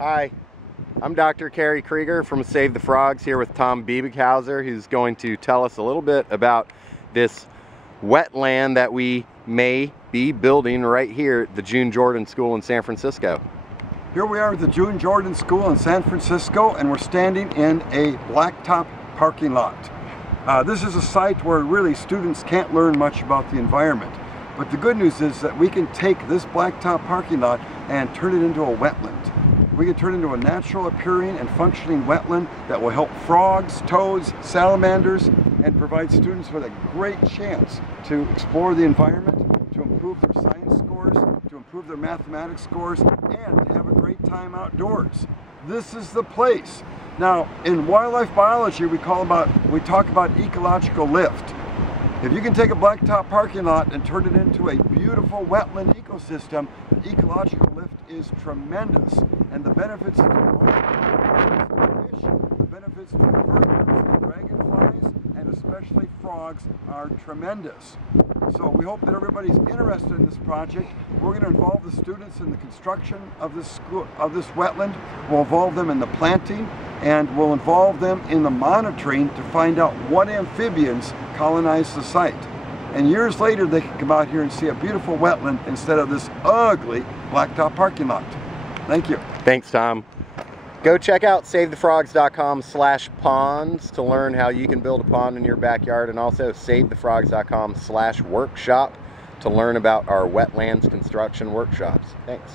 Hi, I'm Dr. Kerry Krieger from Save the Frogs here with Tom Biebighauser, who's going to tell us a little bit about this wetland that we may be building right here at the June Jordan School in San Francisco. Here we are at the June Jordan School in San Francisco, and we're standing in a blacktop parking lot. This is a site where really students can't learn much about the environment. But the good news is that we can take this blacktop parking lot and turn it into a wetland. We can turn it into a natural appearing and functioning wetland that will help frogs, toads, salamanders, and provide students with a great chance to explore the environment, to improve their science scores, to improve their mathematics scores, and to have a great time outdoors. This is the place. Now, in wildlife biology, we talk about ecological lift. If you can take a blacktop parking lot and turn it into a beautiful wetland ecosystem, the ecological lift is tremendous. And the benefits to fish, the benefits to invertebrates like dragonflies, and especially frogs are tremendous. So we hope that everybody's interested in this project. We're going to involve the students in the construction of this wetland. We'll involve them in the planting, and we'll involve them in the monitoring to find out what amphibians colonize the site. And years later, they can come out here and see a beautiful wetland instead of this ugly blacktop parking lot. Thank you. Thanks, Tom. Go check out savethefrogs.com/ponds to learn how you can build a pond in your backyard, and also savethefrogs.com/workshop to learn about our wetlands construction workshops. Thanks.